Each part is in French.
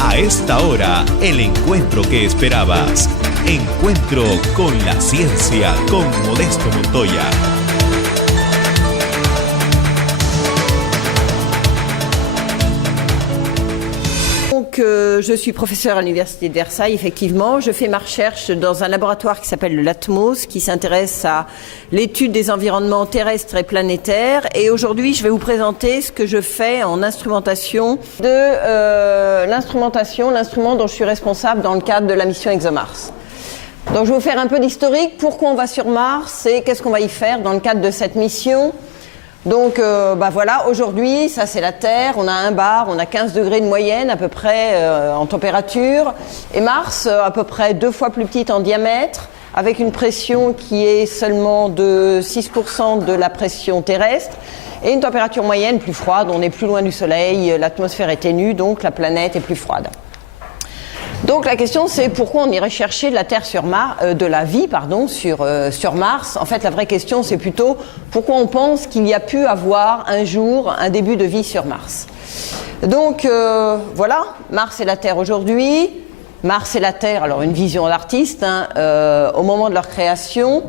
A esta hora, el encuentro que esperabas. Encuentro con la ciencia con Modesto Montoya. Je suis professeure à l'Université de Versailles, effectivement. Je fais ma recherche dans un laboratoire qui s'appelle le LATMOS, qui s'intéresse à l'étude des environnements terrestres et planétaires. Et aujourd'hui, je vais vous présenter ce que je fais en instrumentation l'instrument dont je suis responsable dans le cadre de la mission ExoMars. Donc, je vais vous faire un peu d'historique. Pourquoi on va sur Mars et qu'est-ce qu'on va y faire dans le cadre de cette mission. Donc voilà, aujourd'hui, ça c'est la Terre, on a un bar, on a 15 degrés de moyenne à peu près en température, et Mars à peu près 2 fois plus petite en diamètre, avec une pression qui est seulement de 6% de la pression terrestre, et une température moyenne plus froide, on est plus loin du Soleil, l'atmosphère est ténue, donc la planète est plus froide. Donc la question c'est pourquoi on irait chercher de la Terre sur de la vie sur Mars. En fait la vraie question c'est plutôt pourquoi on pense qu'il y a pu avoir un jour un début de vie sur Mars. Donc voilà, Mars et la Terre aujourd'hui. Mars et la Terre, alors une vision d'artiste au moment de leur création.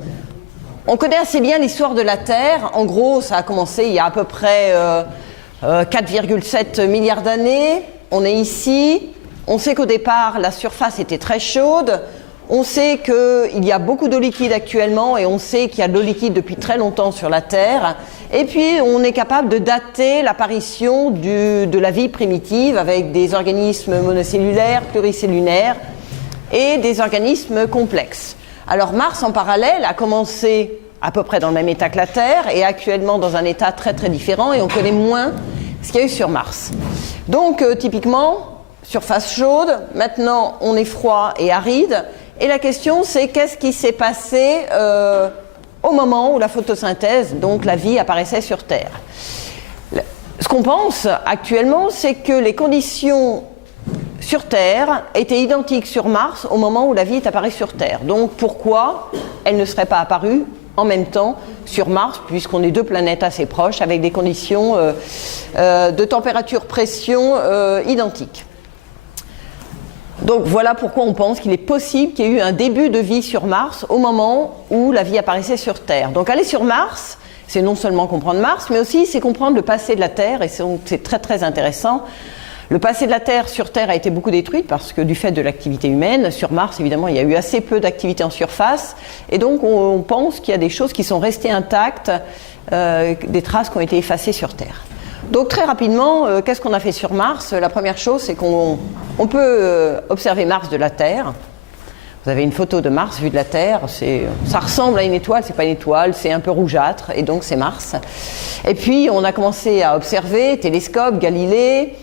On connaît assez bien l'histoire de la Terre. En gros ça a commencé il y a à peu près 4,7 milliards d'années. On est ici. On sait qu'au départ, la surface était très chaude. On sait qu'il y a beaucoup d'eau liquide actuellement et on sait qu'il y a de l'eau liquide depuis très longtemps sur la Terre. Et puis, on est capable de dater l'apparition de la vie primitive avec des organismes monocellulaires, pluricellulaires et des organismes complexes. Alors, Mars, en parallèle, a commencé à peu près dans le même état que la Terre et actuellement dans un état très très différent et on connaît moins ce qu'il y a eu sur Mars. Donc, typiquement, surface chaude, maintenant on est froid et aride, et la question c'est qu'est-ce qui s'est passé au moment où la photosynthèse, donc la vie, apparaissait sur Terre. Ce qu'on pense actuellement, c'est que les conditions sur Terre étaient identiques sur Mars au moment où la vie est apparue sur Terre. Donc pourquoi elle ne serait pas apparue en même temps sur Mars, puisqu'on est 2 planètes assez proches avec des conditions de température-pression identiques. Donc voilà pourquoi on pense qu'il est possible qu'il y ait eu un début de vie sur Mars au moment où la vie apparaissait sur Terre. Donc aller sur Mars, c'est non seulement comprendre Mars, mais aussi c'est comprendre le passé de la Terre, et c'est très très intéressant. Le passé de la Terre sur Terre a été beaucoup détruit parce que du fait de l'activité humaine, sur Mars évidemment il y a eu assez peu d'activité en surface, et donc on pense qu'il y a des choses qui sont restées intactes, des traces qui ont été effacées sur Terre. Donc très rapidement, qu'est-ce qu'on a fait sur Mars? La première chose, c'est qu'on peut observer Mars de la Terre. Vous avez une photo de Mars vue de la Terre. Ça ressemble à une étoile, c'est pas une étoile, c'est un peu rougeâtre, et donc c'est Mars. Et puis on a commencé à observer télescope, Galilée,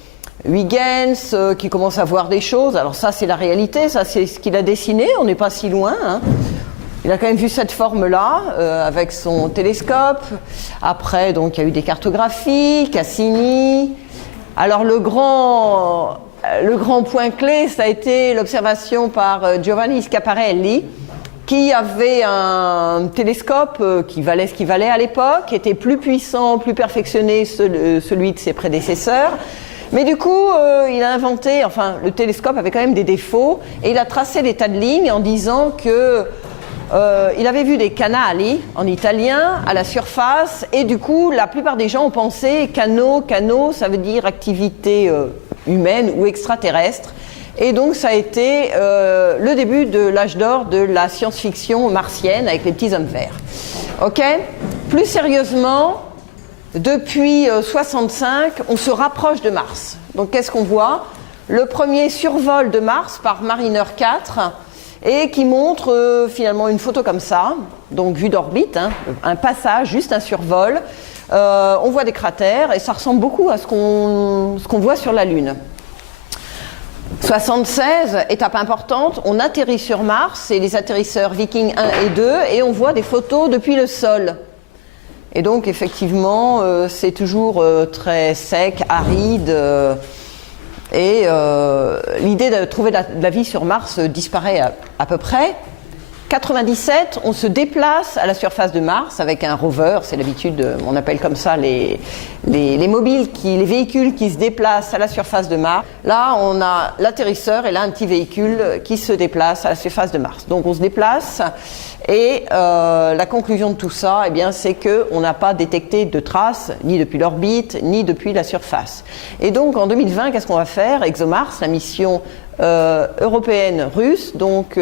Huygens, qui commence à voir des choses. Alors ça c'est la réalité, ça c'est ce qu'il a dessiné, on n'est pas si loin. Il a quand même vu cette forme-là avec son télescope. Après, donc, il y a eu des cartographies, Cassini. Alors, le grand point clé, ça a été l'observation par Giovanni Schiaparelli, qui avait un télescope qui valait ce qu'il valait à l'époque, qui était plus puissant, plus perfectionné celui de ses prédécesseurs. Mais du coup, il a inventé, le télescope avait quand même des défauts, et il a tracé des tas de lignes en disant que il avait vu des canali en italien à la surface, et du coup la plupart des gens ont pensé canaux, ça veut dire activité humaine ou extraterrestre, et donc ça a été le début de l'âge d'or de la science-fiction martienne avec les petits hommes verts. Ok ? Plus sérieusement, depuis 65, on se rapproche de Mars. Donc qu'est-ce qu'on voit ? Le premier survol de Mars par Mariner 4, et qui montre finalement une photo comme ça, donc vue d'orbite, un passage, juste un survol. On voit des cratères et ça ressemble beaucoup à ce qu'on voit sur la Lune. 76, étape importante, on atterrit sur Mars, c'est les atterrisseurs Viking 1 et 2, et on voit des photos depuis le sol. Et donc effectivement, c'est toujours très sec, aride, et l'idée de trouver de la vie sur Mars disparaît à peu près. 97, on se déplace à la surface de Mars avec un rover, c'est l'habitude, on appelle comme ça les véhicules qui se déplacent à la surface de Mars. Là, on a l'atterrisseur et là un petit véhicule qui se déplace à la surface de Mars. Donc on se déplace et la conclusion de tout ça, eh bien, c'est qu'on n'a pas détecté de traces, ni depuis l'orbite, ni depuis la surface. Et donc en 2020, qu'est-ce qu'on va faire? ExoMars, la mission européenne russe, donc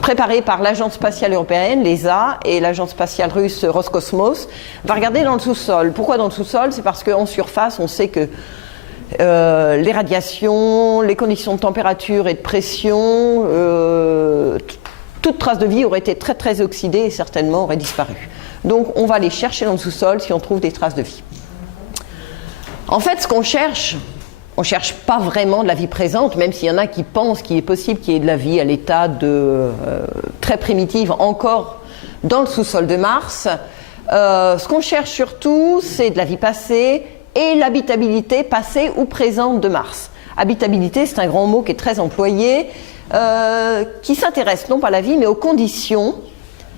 préparée par l'agence spatiale européenne, l'ESA, et l'agence spatiale russe Roscosmos, va regarder dans le sous-sol. Pourquoi dans le sous-sol? C'est parce qu'en surface, on sait que les radiations, les conditions de température et de pression, toute trace de vie aurait été très très oxydée et certainement aurait disparu. Donc on va aller chercher dans le sous-sol si on trouve des traces de vie. En fait, ce qu'on cherche, on ne cherche pas vraiment de la vie présente, même s'il y en a qui pensent qu'il est possible qu'il y ait de la vie à l'état de très primitive encore dans le sous-sol de Mars. Ce qu'on cherche surtout, c'est de la vie passée et l'habitabilité passée ou présente de Mars. Habitabilité, c'est un grand mot qui est très employé, qui s'intéresse non pas à la vie, mais aux conditions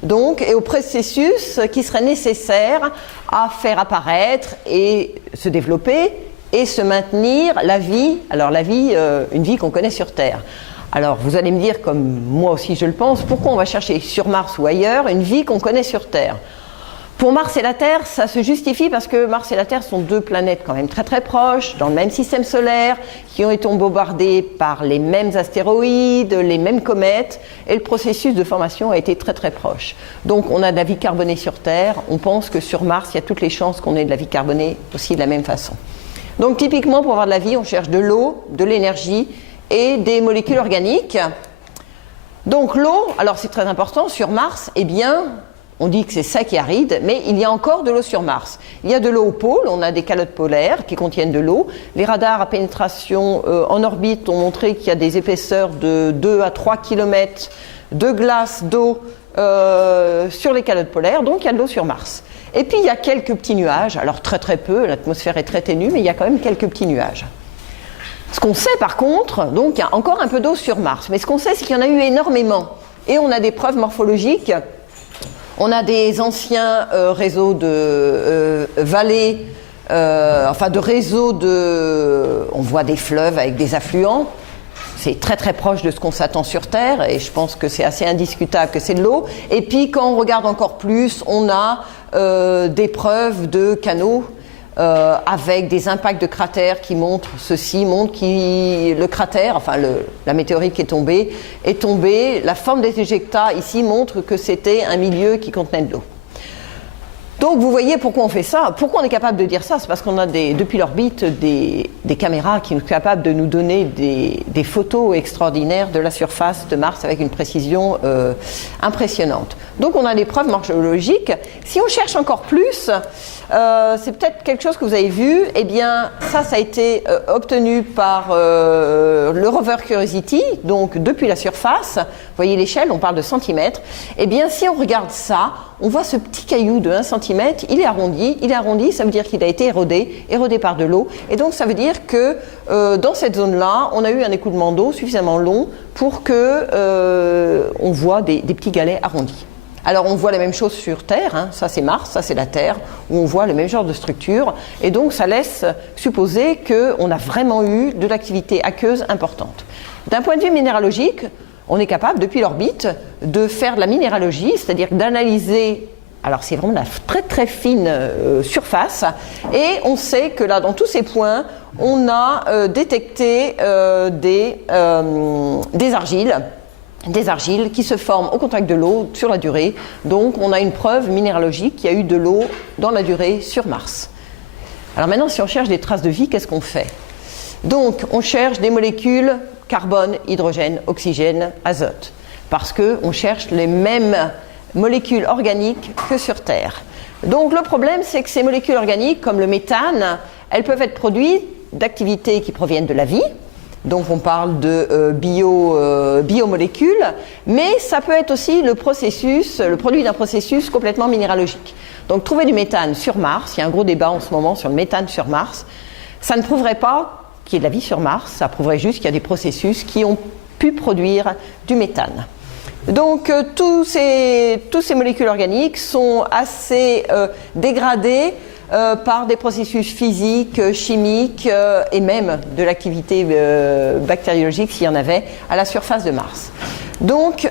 donc, et aux processus qui seraient nécessaires à faire apparaître et se développer et se maintenir la vie, alors la vie, une vie qu'on connaît sur Terre. Alors vous allez me dire, comme moi aussi je le pense, pourquoi on va chercher sur Mars ou ailleurs une vie qu'on connaît sur Terre? Pour Mars et la Terre, ça se justifie parce que Mars et la Terre sont deux planètes quand même très très proches, dans le même système solaire, qui ont été bombardées par les mêmes astéroïdes, les mêmes comètes, et le processus de formation a été très très proche. Donc on a de la vie carbonée sur Terre, on pense que sur Mars, il y a toutes les chances qu'on ait de la vie carbonée aussi de la même façon. Donc typiquement, pour avoir de la vie, on cherche de l'eau, de l'énergie et des molécules organiques. Donc l'eau, alors c'est très important, sur Mars, eh bien, on dit que c'est sec et aride, mais il y a encore de l'eau sur Mars. Il y a de l'eau au pôle, on a des calottes polaires qui contiennent de l'eau. Les radars à pénétration en orbite ont montré qu'il y a des épaisseurs de 2 à 3 km de glace d'eau sur les calottes polaires, donc il y a de l'eau sur Mars. Et puis il y a quelques petits nuages, alors très très peu, l'atmosphère est très ténue, mais il y a quand même quelques petits nuages. Ce qu'on sait par contre, donc il y a encore un peu d'eau sur Mars, mais ce qu'on sait c'est qu'il y en a eu énormément. Et on a des preuves morphologiques. On a des anciens réseaux de vallées, enfin de réseaux de... On voit des fleuves avec des affluents. C'est très très proche de ce qu'on s'attend sur Terre et je pense que c'est assez indiscutable que c'est de l'eau. Et puis quand on regarde encore plus, on a des preuves de canaux avec des impacts de cratères qui montrent ceci, montrent que le cratère, enfin la météorite qui est tombée, la forme des éjectats ici montre que c'était un milieu qui contenait de l'eau. Donc vous voyez pourquoi on fait ça. Pourquoi on est capable de dire ça? C'est parce qu'on a depuis l'orbite des caméras qui sont capables de nous donner des photos extraordinaires de la surface de Mars avec une précision impressionnante. Donc on a des preuves morphologiques. Si on cherche encore plus, c'est peut-être quelque chose que vous avez vu. Eh bien, ça a été obtenu par le rover Curiosity, donc depuis la surface. Vous voyez l'échelle, on parle de centimètres. Eh bien, si on regarde ça, on voit ce petit caillou de 1 cm, il est arrondi, ça veut dire qu'il a été érodé par de l'eau. Et donc, ça veut dire que dans cette zone-là, on a eu un écoulement d'eau suffisamment long pour que on voit des petits galets arrondis. Alors on voit la même chose sur Terre, hein. Ça c'est Mars, ça c'est la Terre, où on voit le même genre de structure, et donc ça laisse supposer qu'on a vraiment eu de l'activité aqueuse importante. D'un point de vue minéralogique, on est capable, depuis l'orbite, de faire de la minéralogie, c'est-à-dire d'analyser, alors c'est vraiment la très très fine surface, et on sait que là, dans tous ces points, on a détecté des argiles qui se forment au contact de l'eau sur la durée. Donc on a une preuve minéralogique qu'il y a eu de l'eau dans la durée sur Mars. Alors maintenant, si on cherche des traces de vie, qu'est-ce qu'on fait? Donc on cherche des molécules carbone, hydrogène, oxygène, azote, parce qu'on cherche les mêmes molécules organiques que sur Terre. Donc le problème, c'est que ces molécules organiques, comme le méthane, elles peuvent être produites d'activités qui proviennent de la vie. Donc on parle de biomolécules, mais ça peut être aussi le produit d'un processus complètement minéralogique. Donc trouver du méthane sur Mars, il y a un gros débat en ce moment sur le méthane sur Mars, ça ne prouverait pas qu'il y ait de la vie sur Mars, ça prouverait juste qu'il y a des processus qui ont pu produire du méthane. Donc tous ces molécules organiques sont assez dégradées par des processus physiques, chimiques et même de l'activité bactériologique s'il y en avait à la surface de Mars. Donc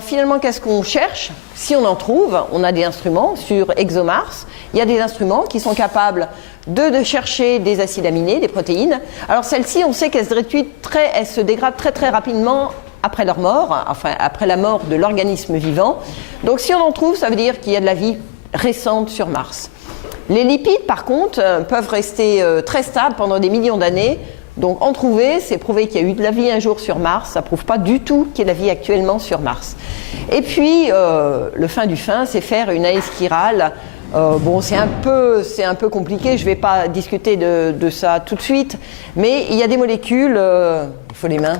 finalement qu'est-ce qu'on cherche? Si on en trouve, on a des instruments sur ExoMars. Il y a des instruments qui sont capables de chercher des acides aminés, des protéines. Alors celles-ci, on sait qu'elles se dégradent très très rapidement après leur mort, enfin après la mort de l'organisme vivant. Donc si on en trouve, ça veut dire qu'il y a de la vie récente sur Mars. Les lipides, par contre, peuvent rester très stables pendant des millions d'années. Donc en trouver, c'est prouver qu'il y a eu de la vie un jour sur Mars. Ça ne prouve pas du tout qu'il y ait de la vie actuellement sur Mars. Et puis, le fin du fin, c'est faire une AS chirale. Bon, c'est un peu compliqué, je ne vais pas discuter de ça tout de suite, mais il y a des molécules, il faut les mains,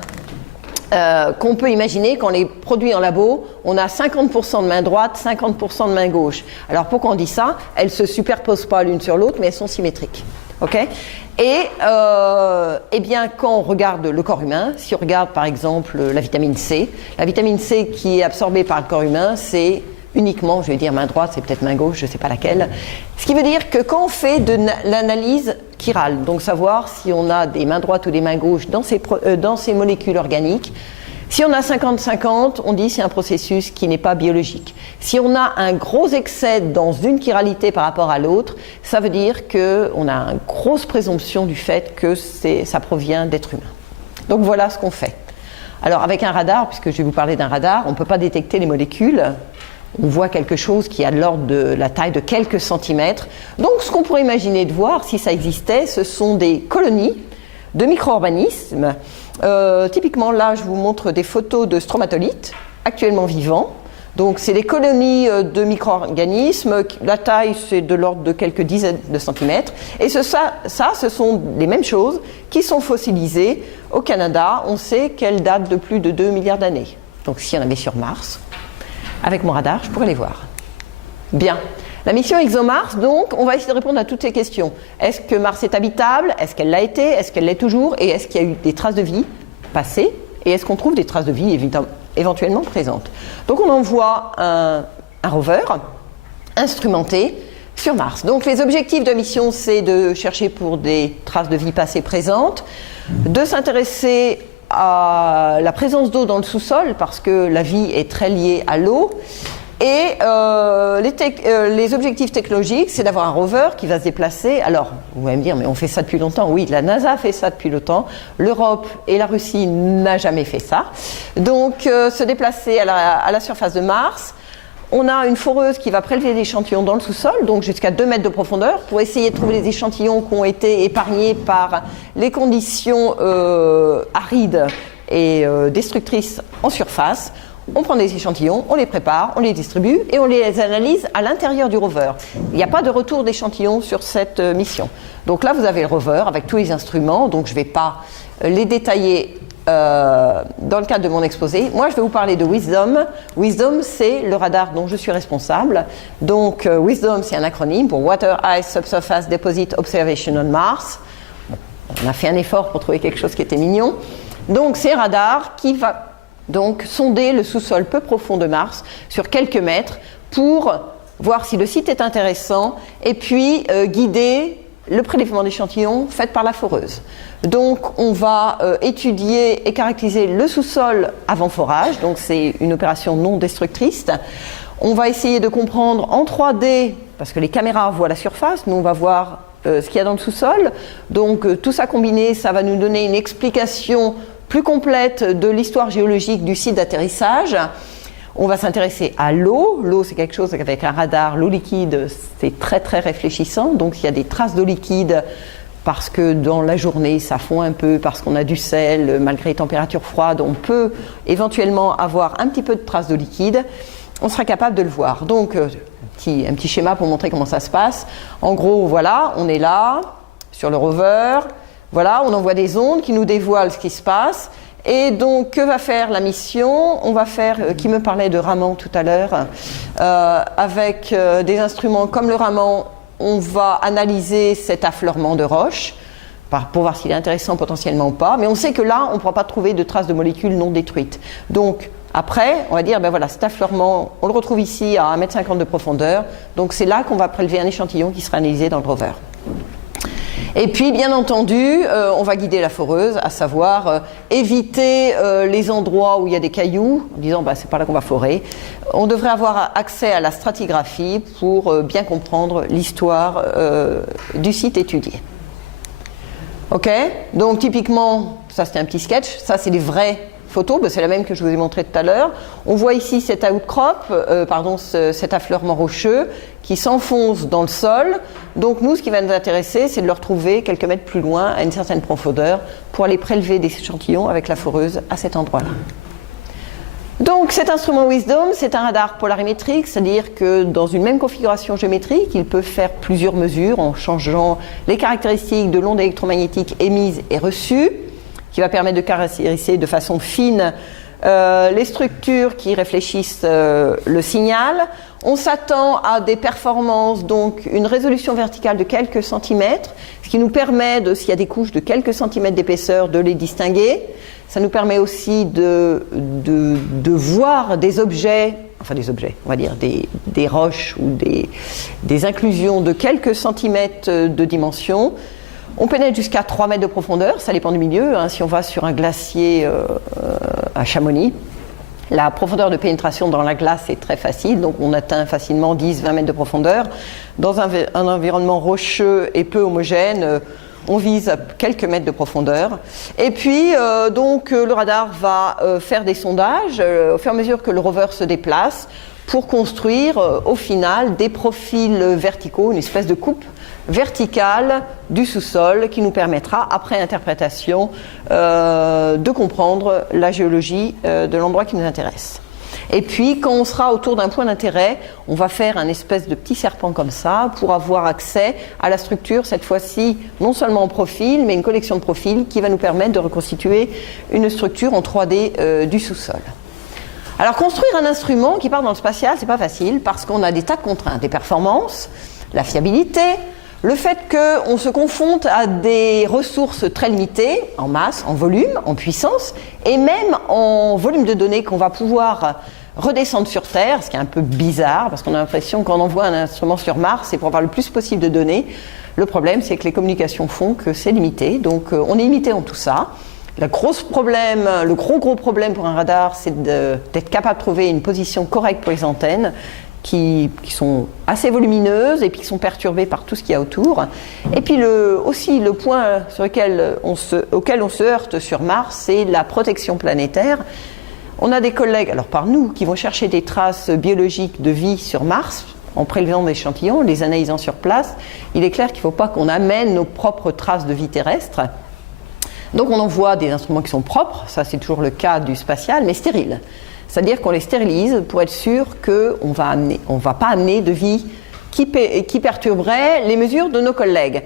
qu'on peut imaginer quand on les produit en labo, on a 50% de main droite, 50% de main gauche. Alors pourquoi on dit ça? Elles ne se superposent pas l'une sur l'autre, mais elles sont symétriques. Okay? Et eh bien, quand on regarde le corps humain, si on regarde par exemple la vitamine C qui est absorbée par le corps humain, c'est uniquement, je vais dire main droite, c'est peut-être main gauche, je ne sais pas laquelle. Ce qui veut dire que quand on fait de l'analyse chirale, donc savoir si on a des mains droites ou des mains gauches dans ces molécules organiques, si on a 50-50, on dit c'est un processus qui n'est pas biologique. Si on a un gros excès dans une chiralité par rapport à l'autre, ça veut dire qu'on a une grosse présomption du fait que ça provient d'êtres humains. Donc voilà ce qu'on fait. Alors avec un radar, puisque je vais vous parler d'un radar, on ne peut pas détecter les molécules. On voit quelque chose qui a de l'ordre de la taille de quelques centimètres. Donc ce qu'on pourrait imaginer de voir, si ça existait, ce sont des colonies de micro-organismes. Typiquement, là, je vous montre des photos de stromatolites actuellement vivants. Donc c'est des colonies de micro-organismes. La taille, c'est de l'ordre de quelques dizaines de centimètres. Et ce sont les mêmes choses qui sont fossilisées au Canada. On sait qu'elles datent de plus de 2 milliards d'années. Donc s'il y en avait sur Mars, avec mon radar, je pourrais les voir. Bien. La mission ExoMars, donc, on va essayer de répondre à toutes ces questions. Est-ce que Mars est habitable? Est-ce qu'elle l'a été? Est-ce qu'elle l'est toujours? Et est-ce qu'il y a eu des traces de vie passées? Et est-ce qu'on trouve des traces de vie éventuellement présentes? Donc on envoie un rover instrumenté sur Mars. Donc les objectifs de mission, c'est de chercher pour des traces de vie passées présentes, de s'intéresser à la présence d'eau dans le sous-sol, parce que la vie est très liée à l'eau. Et les objectifs technologiques, c'est d'avoir un rover qui va se déplacer. Alors, vous allez me dire, mais on fait ça depuis longtemps. Oui, la NASA fait ça depuis longtemps. L'Europe et la Russie n'ont jamais fait ça. Donc, se déplacer à la surface de Mars. On a une foreuse qui va prélever des échantillons dans le sous-sol, donc jusqu'à 2 mètres de profondeur, pour essayer de trouver des échantillons qui ont été épargnés par les conditions arides et destructrices en surface. On prend des échantillons, on les prépare, on les distribue et on les analyse à l'intérieur du rover. Il n'y a pas de retour d'échantillons sur cette mission. Donc là, vous avez le rover avec tous les instruments, donc je ne vais pas les détailler dans le cadre de mon exposé. Moi, je vais vous parler de WISDOM. WISDOM, c'est le radar dont je suis responsable. Donc, WISDOM, c'est un acronyme pour Water Ice Subsurface Deposit Observation on Mars. Bon, on a fait un effort pour trouver quelque chose qui était mignon. Donc, c'est un radar qui va donc sonder le sous-sol peu profond de Mars sur quelques mètres pour voir si le site est intéressant et puis guider le prélèvement d'échantillons fait par la foreuse. Donc on va étudier et caractériser le sous-sol avant forage, donc c'est une opération non destructrice. On va essayer de comprendre en 3D, parce que les caméras voient la surface, nous on va voir ce qu'il y a dans le sous-sol. Donc tout ça combiné, ça va nous donner une explication plus complète de l'histoire géologique du site d'atterrissage. On va s'intéresser à l'eau. L'eau, c'est quelque chose avec un radar. L'eau liquide, c'est très très réfléchissant. Donc il y a des traces d'eau liquide parce que dans la journée, ça fond un peu, parce qu'on a du sel, malgré les températures froides, on peut éventuellement avoir un petit peu de traces d'eau liquide. On sera capable de le voir. Donc un petit schéma pour montrer comment ça se passe. En gros, voilà, on est là, sur le rover. Voilà, on envoie des ondes qui nous dévoilent ce qui se passe. Et donc, que va faire la mission? On va faire, qui me parlait de Raman tout à l'heure, avec des instruments comme le Raman, on va analyser cet affleurement de roches. pour voir s'il est intéressant potentiellement ou pas. Mais on sait que là, on ne pourra pas trouver de traces de molécules non détruites. Donc, après, on va dire, ben voilà, cet affleurement, on le retrouve ici à 1,50 m de profondeur. Donc, c'est là qu'on va prélever un échantillon qui sera analysé dans le rover. Et puis, bien entendu, on va guider la foreuse, à savoir éviter les endroits où il y a des cailloux, en disant bah, c'est pas là qu'on va forer. On devrait avoir accès à la stratigraphie pour bien comprendre l'histoire du site étudié. Ok, donc typiquement, ça c'était un petit sketch, ça c'est des vraies photos, ben, c'est la même que je vous ai montré tout à l'heure. On voit ici cet outcrop, cet affleurement rocheux qui s'enfonce dans le sol. Donc nous, ce qui va nous intéresser, c'est de le retrouver quelques mètres plus loin, à une certaine profondeur, pour aller prélever des échantillons avec la foreuse à cet endroit-là. Donc cet instrument Wisdom, c'est un radar polarimétrique, c'est-à-dire que dans une même configuration géométrique, il peut faire plusieurs mesures en changeant les caractéristiques de l'onde électromagnétique émise et reçue, qui va permettre de caractériser de façon fine les structures qui réfléchissent le signal. On s'attend à des performances, donc une résolution verticale de quelques centimètres, ce qui nous permet, s'il y a des couches de quelques centimètres d'épaisseur, de les distinguer. Ça nous permet aussi de voir des objets, on va dire des roches ou des inclusions de quelques centimètres de dimension. On pénètre jusqu'à 3 mètres de profondeur, ça dépend du milieu. Hein. Si on va sur un glacier à Chamonix, la profondeur de pénétration dans la glace est très facile, donc on atteint facilement 10-20 mètres de profondeur. Dans un environnement rocheux et peu homogène, on vise à quelques mètres de profondeur. Et puis, le radar va faire des sondages au fur et à mesure que le rover se déplace pour construire au final des profils verticaux, une espèce de coupe verticale du sous-sol qui nous permettra, après interprétation, de comprendre la géologie de l'endroit qui nous intéresse. Et puis, quand on sera autour d'un point d'intérêt, on va faire un espèce de petit serpent comme ça pour avoir accès à la structure, cette fois-ci, non seulement en profil, mais une collection de profils qui va nous permettre de reconstituer une structure en 3D du sous-sol. Alors, construire un instrument qui part dans le spatial, c'est pas facile parce qu'on a des tas de contraintes, des performances, la fiabilité, le fait qu'on se confronte à des ressources très limitées, en masse, en volume, en puissance, et même en volume de données qu'on va pouvoir redescendre sur Terre, ce qui est un peu bizarre, parce qu'on a l'impression qu'on envoie un instrument sur Mars, c'est pour avoir le plus possible de données. Le problème, c'est que les communications font que c'est limité, donc on est limité en tout ça. Le gros problème pour un radar, c'est d'être capable de trouver une position correcte pour les antennes, qui sont assez volumineuses et puis qui sont perturbées par tout ce qu'il y a autour. Et puis aussi le point auquel on se heurte sur Mars, c'est la protection planétaire. On a des collègues, alors par nous, qui vont chercher des traces biologiques de vie sur Mars, en prélevant des échantillons, les analysant sur place. Il est clair qu'il ne faut pas qu'on amène nos propres traces de vie terrestre. Donc on envoie des instruments qui sont propres, ça c'est toujours le cas du spatial, mais stériles. C'est-à-dire qu'on les stérilise pour être sûr qu'on ne va pas amener de vie qui perturberait les mesures de nos collègues.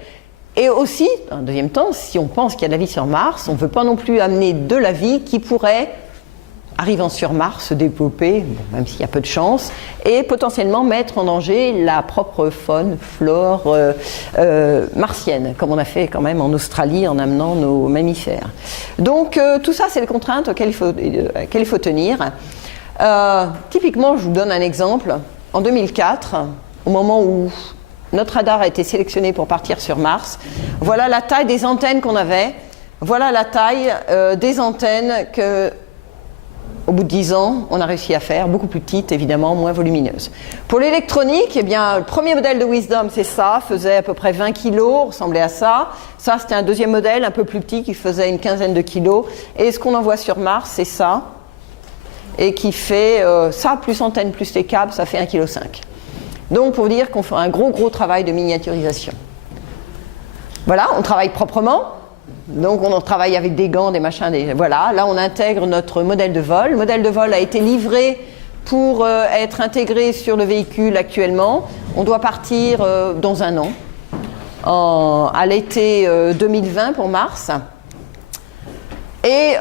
Et aussi, en deuxième temps, si on pense qu'il y a de la vie sur Mars, on ne veut pas non plus amener de la vie qui pourrait, arrivant sur Mars, se développer, même s'il y a peu de chance, et potentiellement mettre en danger la propre faune, flore martienne, comme on a fait quand même en Australie en amenant nos mammifères. Donc tout ça, c'est les contraintes auxquelles il faut tenir. Typiquement, je vous donne un exemple. En 2004, au moment où notre radar a été sélectionné pour partir sur Mars, voilà la taille des antennes qu'on avait, voilà la taille des antennes que, au bout de 10 ans, on a réussi à faire, beaucoup plus petites, évidemment, moins volumineuses. Pour l'électronique, eh bien, le premier modèle de Wisdom, c'est ça, faisait à peu près 20 kg, ressemblait à ça. Ça, c'était un deuxième modèle, un peu plus petit, qui faisait une quinzaine de kilos. Et ce qu'on envoie sur Mars, c'est ça, et qui fait ça, plus antenne, plus les câbles, ça fait 1,5 kg. Donc, pour vous dire qu'on fait un gros travail de miniaturisation. Voilà, on travaille proprement. Donc on travaille avec des gants, des machins, voilà. Là on intègre notre modèle de vol. Le modèle de vol a été livré pour être intégré sur le véhicule actuellement. On doit partir dans un an, à l'été 2020 pour Mars. Et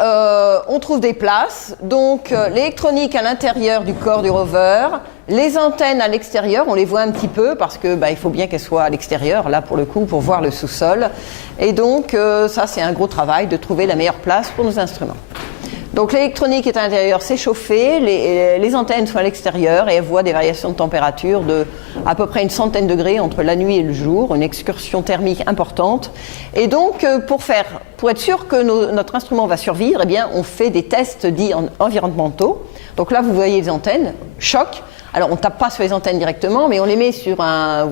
on trouve des places. Donc l'électronique à l'intérieur du corps du rover, Les antennes à l'extérieur, on les voit un petit peu parce que il faut bien qu'elles soient à l'extérieur, là pour le coup, pour voir le sous-sol. Et donc ça c'est un gros travail de trouver la meilleure place pour nos instruments. Donc l'électronique est à l'intérieur, c'est chauffé, les antennes sont à l'extérieur et elles voient des variations de température de à peu près une centaine de degrés entre la nuit et le jour, une excursion thermique importante. Et donc pour être sûr que notre instrument va survivre, eh bien on fait des tests dits environnementaux. Donc là vous voyez les antennes, choc. Alors on ne tape pas sur les antennes directement, mais on les met sur un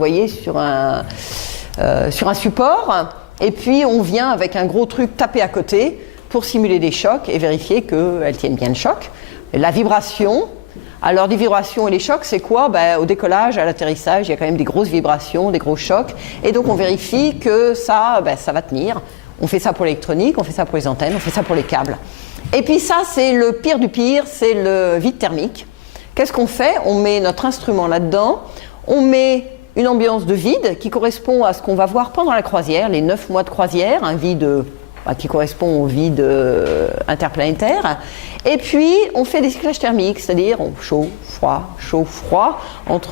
support, et puis on vient avec un gros truc taper à côté pour simuler des chocs et vérifier qu'elles tiennent bien le choc. La vibration, alors des vibrations et les chocs, c'est quoi ? Au décollage, à l'atterrissage, il y a quand même des grosses vibrations, des gros chocs, et donc on vérifie que ça va tenir. On fait ça pour l'électronique, on fait ça pour les antennes, on fait ça pour les câbles. Et puis ça, c'est le pire du pire, c'est le vide thermique. Qu'est-ce qu'on fait ? On met notre instrument là-dedans, on met une ambiance de vide qui correspond à ce qu'on va voir pendant la croisière, les 9 mois de croisière, un vide qui correspond au vide interplanétaire. Et puis, on fait des cyclages thermiques, c'est-à-dire chaud, froid.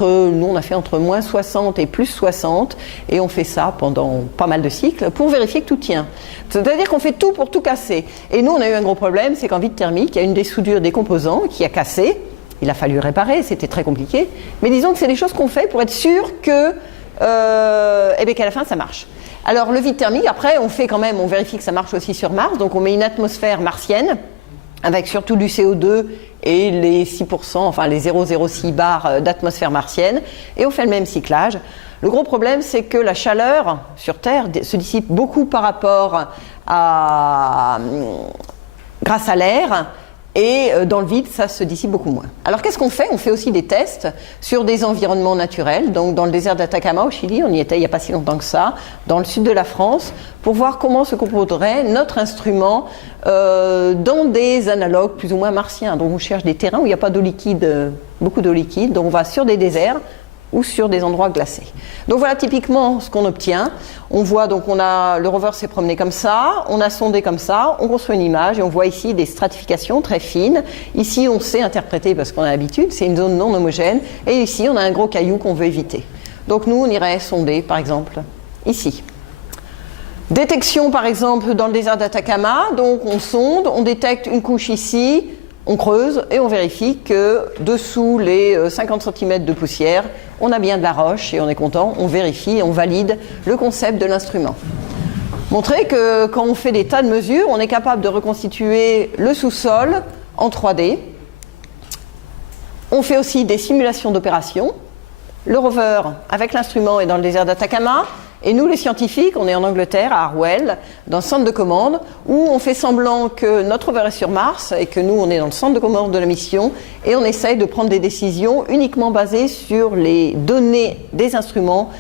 Nous, on a fait entre moins 60 et plus 60, et on fait ça pendant pas mal de cycles pour vérifier que tout tient. C'est-à-dire qu'on fait tout pour tout casser. Et nous, on a eu un gros problème, c'est qu'en vide thermique, il y a une des soudures des composants qui a cassé. Il a fallu réparer, c'était très compliqué. Mais disons que c'est des choses qu'on fait pour être sûr qu'à la fin, ça marche. Alors le vide thermique, après, on vérifie que ça marche aussi sur Mars. Donc on met une atmosphère martienne, avec surtout du CO2 et les 6%, enfin les 0,06 bars d'atmosphère martienne. Et on fait le même cyclage. Le gros problème, c'est que la chaleur sur Terre se dissipe beaucoup grâce à l'air. Et dans le vide, ça se dissipe beaucoup moins. Alors qu'est-ce qu'on fait ? On fait aussi des tests sur des environnements naturels. Donc dans le désert d'Atacama au Chili, on y était il n'y a pas si longtemps que ça, dans le sud de la France, pour voir comment se comporterait notre instrument dans des analogues plus ou moins martiens. Donc on cherche des terrains où il n'y a pas d'eau liquide, beaucoup d'eau liquide. Donc on va sur des déserts ou sur des endroits glacés. Donc voilà typiquement ce qu'on obtient. On voit donc le rover s'est promené comme ça, on a sondé comme ça, on construit une image et on voit ici des stratifications très fines. Ici on sait interpréter parce qu'on a l'habitude, c'est une zone non homogène, et ici on a un gros caillou qu'on veut éviter. Donc nous on irait sonder par exemple ici. Détection par exemple dans le désert d'Atacama, donc on sonde, on détecte une couche ici, on creuse et on vérifie que dessous les 50 cm de poussière, on a bien de la roche et on est content, on vérifie et on valide le concept de l'instrument. Montrer que quand on fait des tas de mesures, on est capable de reconstituer le sous-sol en 3D. On fait aussi des simulations d'opérations. Le rover avec l'instrument est dans le désert d'Atacama. Et nous, les scientifiques, on est en Angleterre, à Harwell, dans le centre de commande, où on fait semblant que notre rover est sur Mars et que nous, on est dans le centre de commande de la mission, et on essaye de prendre des décisions uniquement basées sur les données des instruments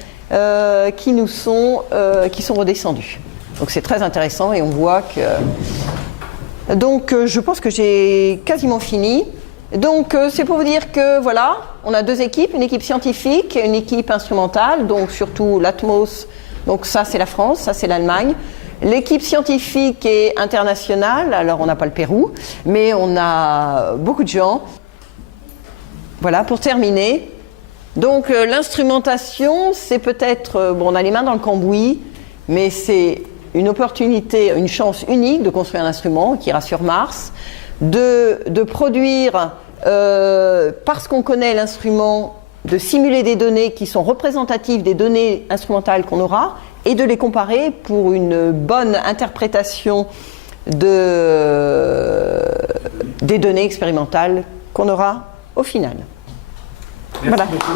qui sont redescendus. Donc c'est très intéressant et on voit que... Donc je pense que j'ai quasiment fini. Donc c'est pour vous dire que voilà, on a deux équipes, une équipe scientifique et une équipe instrumentale, donc surtout l'Atmos, donc ça c'est la France, ça c'est l'Allemagne. L'équipe scientifique est internationale, alors on n'a pas le Pérou, mais on a beaucoup de gens. Voilà, pour terminer. Donc l'instrumentation, c'est peut-être, on a les mains dans le cambouis, mais c'est une opportunité, une chance unique de construire un instrument qui ira sur Mars, de produire, parce qu'on connaît l'instrument, de simuler des données qui sont représentatives des données instrumentales qu'on aura et de les comparer pour une bonne interprétation des données expérimentales qu'on aura au final. Merci beaucoup.